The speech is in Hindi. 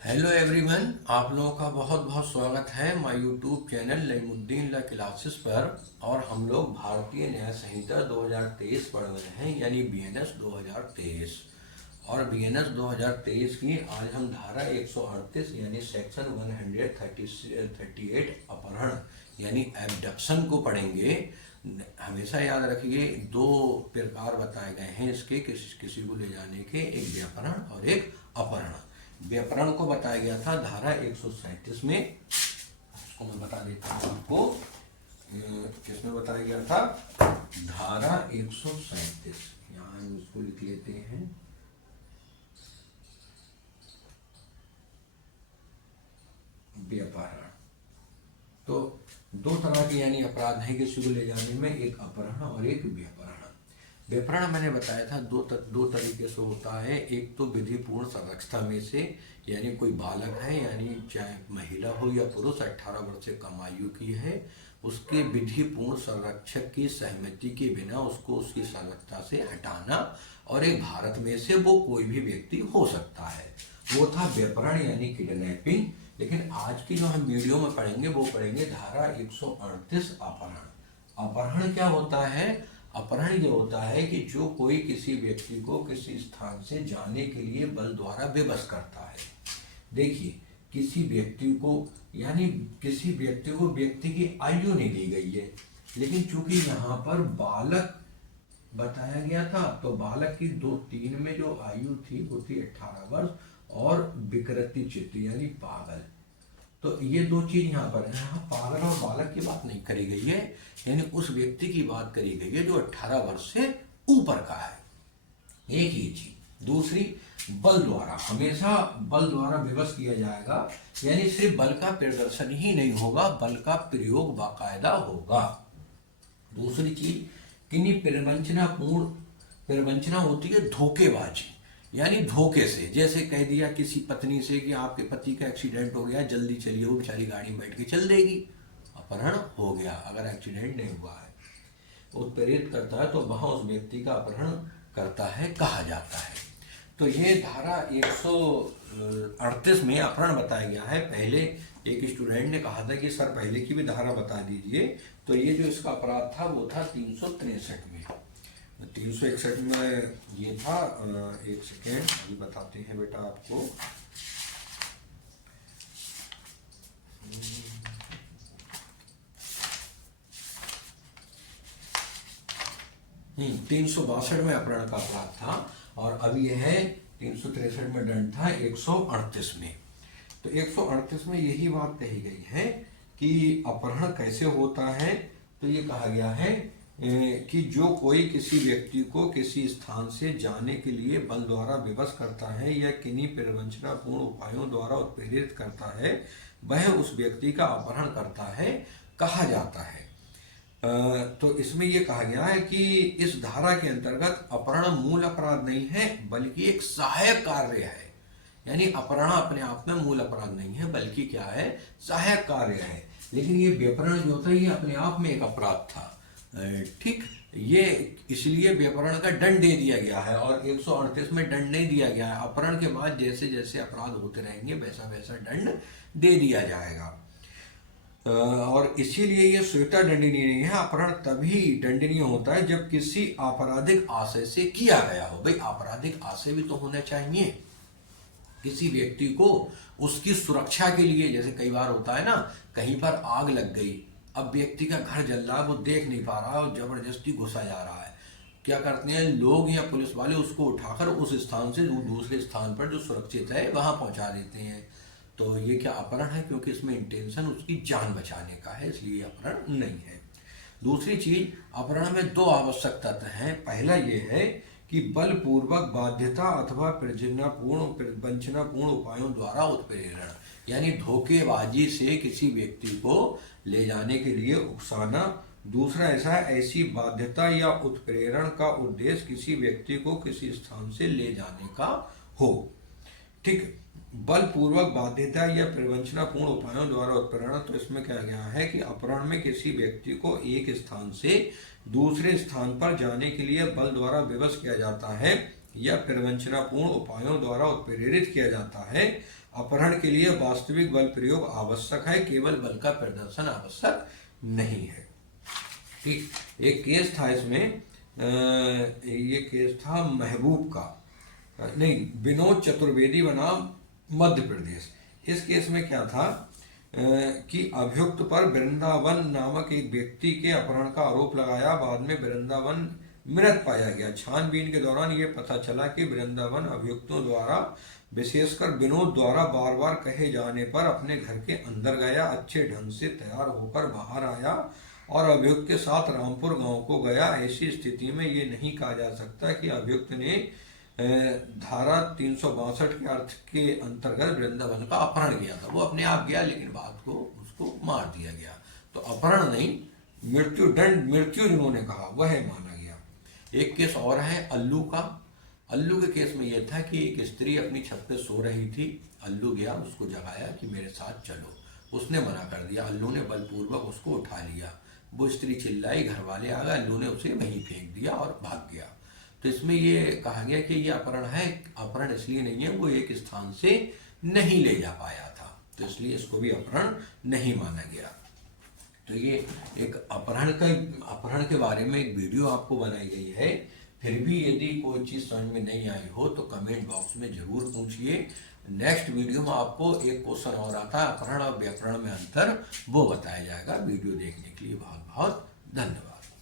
हेलो एवरीवन, आप लोगों का बहुत बहुत स्वागत है my YouTube channel Naimuddin law classes पर। और हम लोग भारतीय न्याय संहिता 2023 पढ़ रहे हैं, यानी बीएनएस 2023। और बीएनएस 2023 की आज हम धारा 138 यानी सेक्शन 138 अपहरण यानी एब्डक्शन को पढ़ेंगे। हमेशा याद रखिए, दो प्रकार बताए गए हैं इसके, किसी को ले जाने के, एक व्यापरण और एक अपहरण। व्यापरण को बताया गया था धारा 137 में, उसको मैं बता देता हूँ आपको। किसमें बताया गया था? धारा 137। यहाँ उसको लिख लेते हैं। व्यापरण तो दो तरह के यानी अपराध हैं किसी को ले जाने में, एक अपहरण और एक व्यापरण। व्यापरण मैंने बताया था दो तरीके से होता है। एक तो विधिपूर्ण संरक्षता में से, यानी कोई बालक है, यानी चाहे महिला हो या पुरुष, 18 वर्ष से कम आयु की है, उसके विधिपूर्ण संरक्षक की सहमति के बिना उसको उसकी संरक्षता से हटाना। और एक भारत में से वो कोई भी व्यक्ति हो सकता है, वो था व्यापरण यानी किडनैपिंग। लेकिन आज की जो हम वीडियो में पढ़ेंगे वो पढ़ेंगे धारा 138 अपहरण। अपहरण क्या होता है? अपहरण ये होता है कि जो कोई किसी व्यक्ति को किसी स्थान से जाने के लिए बल द्वारा विवश करता है। देखिए, किसी व्यक्ति को, यानी किसी व्यक्ति को व्यक्ति की आयु नहीं दी गई है, लेकिन चूंकि यहाँ पर बालक बताया गया था, तो बालक की 2-3 में जो आयु थी वो थी 18 वर्ष, और विकृति चित्त यानी पागल। तो ये दो चीज यहाँ पर है। यहाँ पागल और बालक की बात नहीं करी गई है, यानी उस व्यक्ति की बात करी गई है जो 18 वर्ष से ऊपर का है। एक ही चीज। दूसरी, बल द्वारा, हमेशा बल द्वारा विवश किया जाएगा, यानी सिर्फ बल का प्रदर्शन ही नहीं होगा, बल का प्रयोग बाकायदा होगा। दूसरी चीज, किन्हीं प्रवंचना होती है धोखेबाजी, यानी धोखे से। जैसे कह दिया किसी पत्नी से कि आपके पति का एक्सीडेंट हो गया, जल्दी चलिए, वो बेचारी गाड़ी में बैठ के चल देगी, अपहरण हो गया। अगर एक्सीडेंट नहीं हुआ है, उत्प्रेरित करता है, तो वहां उस व्यक्ति का अपहरण करता है, कहा जाता है। तो ये धारा 138 में अपहरण बताया गया है। पहले एक स्टूडेंट ने कहा था कि सर पहले की भी धारा बता दीजिए, तो ये जो इसका अपराध था वो था 363 में। 361 में ये था, एक सेकेंड अभी बताते हैं बेटा आपको। 362 में अपहरण का अपराध था, और अब यह है 363 में दंड था 138 में। तो 138 में यही बात कही गई है कि अपहरण कैसे होता है। तो ये कहा गया है कि जो कोई किसी व्यक्ति को किसी स्थान से जाने के लिए बल द्वारा विवश करता है या किन्हीं प्रवंचनापूर्ण उपायों द्वारा उत्प्रेरित करता है, वह उस व्यक्ति का अपहरण करता है, कहा जाता है। तो इसमें यह कहा गया है कि इस धारा के अंतर्गत अपहरण मूल अपराध नहीं है, बल्कि एक सहायक कार्य है। यानी अपहरण अपने आप में मूल अपराध नहीं है, बल्कि क्या है? सहायक कार्य है। लेकिन ये व्यापरण जो होता है, ये अपने आप में एक अपराध था। ठीक, ये इसलिए व्यापरण का दंड दे दिया गया है, और 138 में दंड नहीं दिया गया है। अपहरण के बाद जैसे जैसे अपराध होते रहेंगे वैसा वैसा दंड दे दिया जाएगा। और इसीलिए ये स्वेता दंडनीय नहीं है। अपहरण तभी दंडनीय होता है जब किसी आपराधिक आशय से किया गया हो। भाई, आपराधिक आशय भी तो होना चाहिए किसी व्यक्ति को, उसकी सुरक्षा के लिए। जैसे कई बार होता है ना, कहीं पर आग लग गई, अब व्यक्ति का घर जल रहा है, वो देख नहीं पा रहा और जबरदस्ती घुसा जा रहा है। क्या करते हैं लोग या पुलिस वाले? उसको उठाकर उस स्थान से दूसरे स्थान पर जो सुरक्षित है वहां पहुंचा देते हैं। तो ये क्या अपहरण है? क्योंकि इसमें इंटेंशन उसकी जान बचाने का है, इसलिए अपहरण नहीं है। दूसरी चीज, अपहरण में दो आवश्यक तत्व हैं। पहला ये है कि बलपूर्वक बाध्यता अथवा प्रवंचनापूर्ण उपायों द्वारा उत्प्रेरण, यानी धोखेबाजी से किसी व्यक्ति को ले जाने के लिए उकसाना। दूसरा ऐसा है, ऐसी बाध्यता या उत्प्रेरण का उद्देश्य किसी व्यक्ति को किसी स्थान से ले जाने का हो। ठीक, बलपूर्वक बाध्यता या प्रवंचनापूर्ण उपायों द्वारा उत्प्रेरण। तो इसमें क्या गया है कि अपहरण में किसी व्यक्ति को एक स्थान से दूसरे स्थान पर जाने के लिए बल द्वारा विवश किया जाता है या प्रवंचनापूर्ण उपायों द्वारा उत्प्रेरित किया जाता है, अपहरण के लिए वास्तविक बल प्रयोग आवश्यक है, केवल बल का प्रदर्शन आवश्यक नहीं है। ठीक, एक केस था इसमें, ये केस था महबूब का, नहीं, विनोद चतुर्वेदी बनाम मध्य प्रदेश। इस केस में क्या था कि अभियुक्त पर वृंदावन नामक एक व्यक्ति के अपहरण का आरोप लगाया। बाद में वृंदावन मृत पाया गया। छानबीन के दौरान ये पता चला कि वृंदावन अभियुक्तों द्वारा, विशेषकर विनोद द्वारा बार बार कहे जाने पर अपने घर के अंदर गया, अच्छे ढंग से तैयार होकर बाहर आया और अभियुक्त के साथ रामपुर गांव को गया। ऐसी स्थिति में ये नहीं कहा जा सकता कि अभियुक्त ने धारा 362 के अर्थ के अंतर्गत वृंदावन का अपहरण किया था। वो अपने आप गया, लेकिन बाद को उसको मार दिया गया। तो अपहरण नहीं, मृत्युदंड, मृत्यु जिन्होंने कहा वह माना गया। एक केस और है अल्लू का। अल्लू के केस में यह था कि एक स्त्री अपनी छत पे सो रही थी। अल्लू गया, उसको जगाया कि मेरे साथ चलो। उसने मना कर दिया। अल्लू ने बलपूर्वक उसको उठा लिया। वो स्त्री चिल्लाई, घर वाले आ गए, अल्लू ने उसे वहीं फेंक दिया और भाग गया। तो इसमें ये कहा गया कि ये अपहरण है। अपहरण इसलिए नहीं है, वो एक स्थान से नहीं ले जा पाया था, तो इसलिए इसको भी अपहरण नहीं माना गया। तो ये एक अपहरण के बारे में एक वीडियो आपको बनाई गई है। फिर भी यदि कोई चीज़ समझ में नहीं आई हो तो कमेंट बॉक्स में जरूर पूछिए। नेक्स्ट वीडियो में आपको एक क्वेश्चन और आता है, अपहरण और व्याकरण में अंतर, वो बताया जाएगा। वीडियो देखने के लिए बहुत बहुत धन्यवाद।